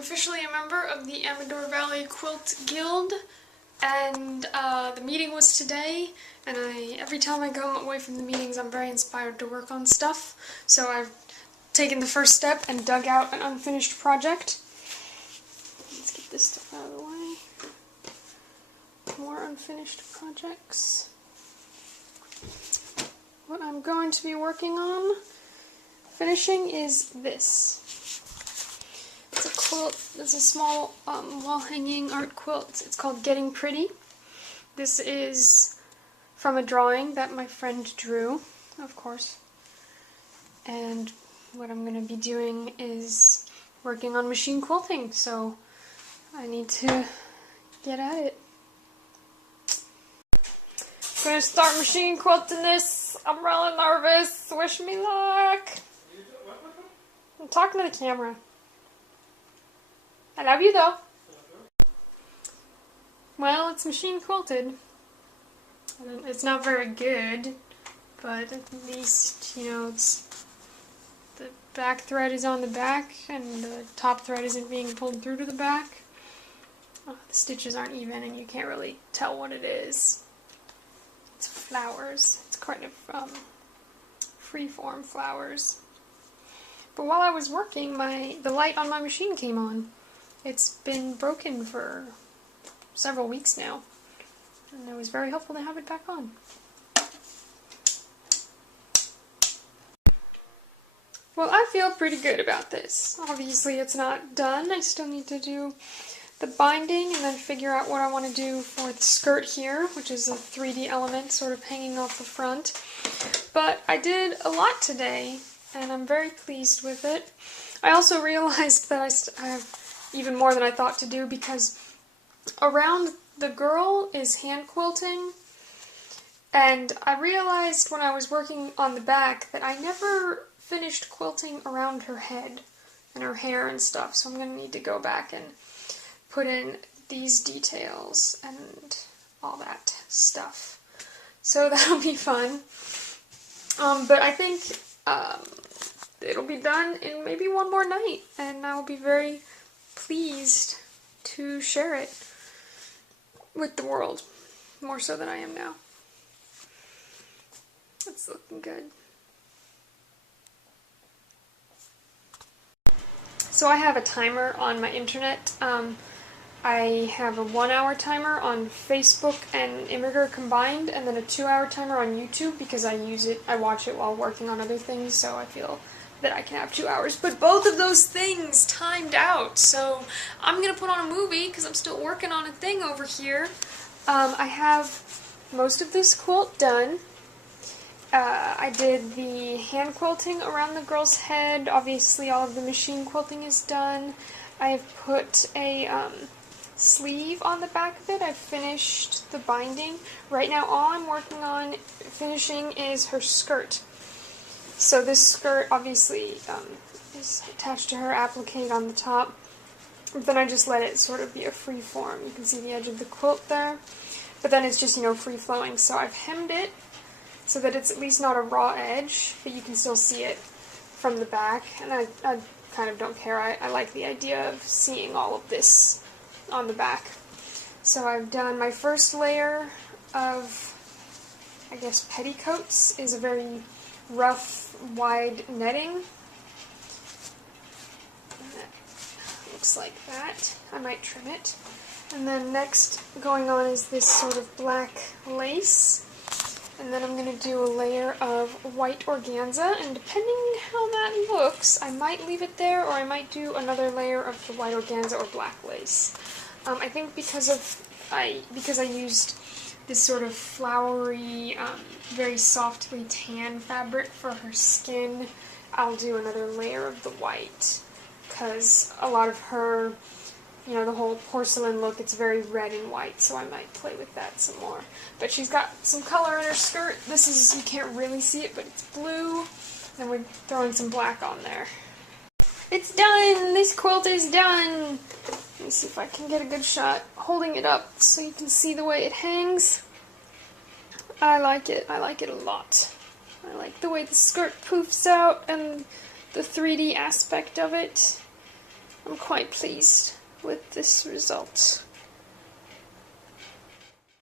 officially a member of the Amador Valley Quilt Guild, and the meeting was today, and every time I come away from the meetings I'm very inspired to work on stuff, so I've taken the first step and dug out an unfinished project. Let's get this stuff out of the way. More unfinished projects. What I'm going to be working on finishing is this. It's a quilt. It's a small wall-hanging art quilt. It's called Getting Pretty. This is from a drawing that my friend drew, of course. And what I'm going to be doing is working on machine quilting, so I need to get at it. I'm going to start machine quilting this. I'm really nervous. Wish me luck. I'm talking to the camera. I love you though. Well, it's machine quilted. It's not very good, but at least, you know, it's the back thread is on the back and the top thread isn't being pulled through to the back. Oh, the stitches aren't even and you can't really tell what it is. It's flowers. It's kind of free-form flowers. But while I was working, the light on my machine came on. It's been broken for several weeks now, and it was very helpful to have it back on. Well, I feel pretty good about this. Obviously it's not done. I still need to do the binding and then figure out what I want to do for the skirt here, which is a 3D element sort of hanging off the front. But I did a lot today, and I'm very pleased with it. I also realized that I have even more than I thought to do, because around the girl is hand quilting, and I realized when I was working on the back that I never finished quilting around her head and her hair and stuff, so I'm going to need to go back and put in these details and all that stuff. So that'll be fun. But I think it'll be done in maybe one more night, and I'll be very pleased to share it with the world, more so than I am now. It's looking good. So I have a timer on my internet. I have a 1-hour timer on Facebook and Imgur combined, and then a 2-hour timer on YouTube because I watch it while working on other things, so I feel that I can have 2 hours. But both of those things timed out, so I'm gonna put on a movie because I'm still working on a thing over here. I have most of this quilt done. I did the hand quilting around the girl's head. Obviously all of the machine quilting is done. I've put a sleeve on the back of it. I've finished the binding. Right now all I'm working on finishing is her skirt. So this skirt obviously is attached to her applique on the top. Then I just let it sort of be a free form. You can see the edge of the quilt there. But then it's just, you know, free flowing. So I've hemmed it so that it's at least not a raw edge, but you can still see it from the back. And I kind of don't care. I like the idea of seeing all of this on the back. So I've done my first layer of, I guess, petticoats. Is a very rough, wide netting. And that looks like that. I might trim it. And then next going on is this sort of black lace. And then I'm going to do a layer of white organza, and depending how that looks, I might leave it there, or I might do another layer of the white organza or black lace. I think because I used this sort of flowery, very softly tan fabric for her skin, I'll do another layer of the white, because a lot of her, you know, the whole porcelain look, it's very red and white, so I might play with that some more. But she's got some color in her skirt. This is, you can't really see it, but it's blue, and we're throwing some black on there. It's done! This quilt is done! Let me see if I can get a good shot holding it up so you can see the way it hangs. I like it. I like it a lot. I like the way the skirt poofs out and the 3D aspect of it. I'm quite pleased with this result.